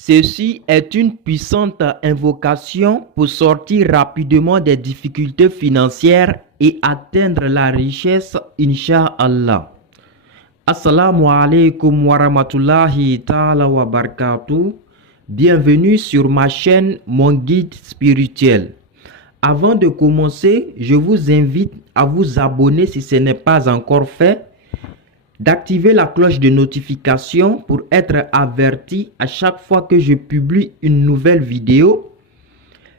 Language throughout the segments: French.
Ceci est une puissante invocation pour sortir rapidement des difficultés financières et atteindre la richesse, Inch'Allah. Assalamu alaikum wa rahmatullahi ta'ala wa barakatuh. Bienvenue sur ma chaîne Mon Guide Spirituel. Avant de commencer, je vous invite à vous abonner si ce n'est pas encore fait, d'activer la cloche de notification pour être averti à chaque fois que je publie une nouvelle vidéo,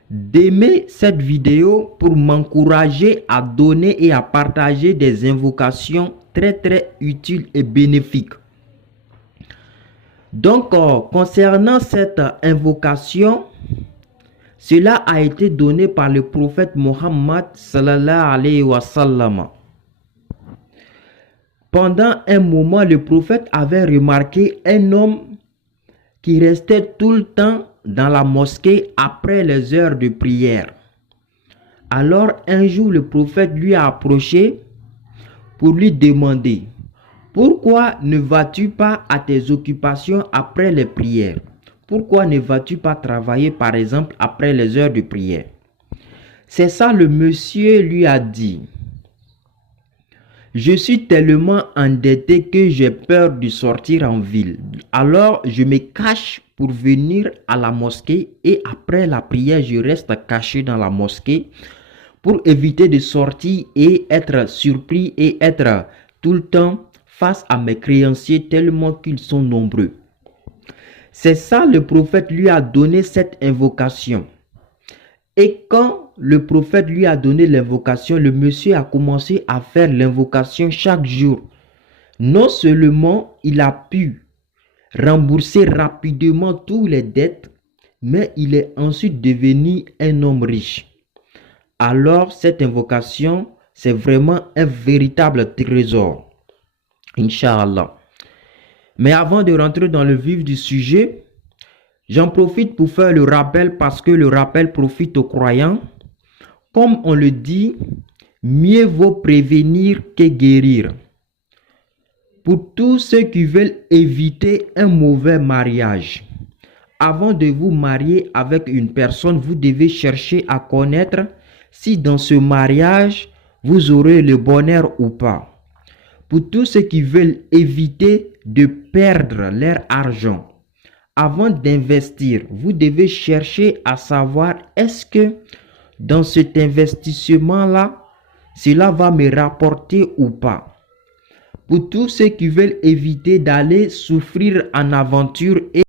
d'aimer cette vidéo pour m'encourager à donner et à partager des invocations très utiles et bénéfiques. Donc, concernant cette invocation, cela a été donné par le prophète Mohammed sallallahu alayhi wa sallam. Pendant un moment, le prophète avait remarqué un homme qui restait tout le temps dans la mosquée après les heures de prière. Alors un jour, le prophète lui a approché pour lui demander: pourquoi ne vas-tu pas à tes occupations après les prières? Pourquoi ne vas-tu pas travailler par exemple après les heures de prière? C'est ça, le monsieur lui a dit: je suis tellement endetté que j'ai peur de sortir en ville. Alors je me cache pour venir à la mosquée et après la prière, je reste caché dans la mosquée pour éviter de sortir et être surpris et être tout le temps face à mes créanciers tellement qu'ils sont nombreux. C'est ça, le prophète lui a donné cette invocation. Et quand le prophète lui a donné l'invocation, le monsieur a commencé à faire l'invocation chaque jour. Non seulement il a pu rembourser rapidement toutes les dettes, mais il est ensuite devenu un homme riche. Alors cette invocation, c'est vraiment un véritable trésor, Inch'Allah. Mais avant de rentrer dans le vif du sujet, j'en profite pour faire le rappel parce que le rappel profite aux croyants. Comme on le dit, mieux vaut prévenir que guérir. Pour tous ceux qui veulent éviter un mauvais mariage, avant de vous marier avec une personne, vous devez chercher à connaître si dans ce mariage, vous aurez le bonheur ou pas. Pour tous ceux qui veulent éviter de perdre leur argent, avant d'investir, vous devez chercher à savoir est-ce que dans cet investissement-là, cela va me rapporter ou pas. Pour tous ceux qui veulent éviter d'aller souffrir en aventure et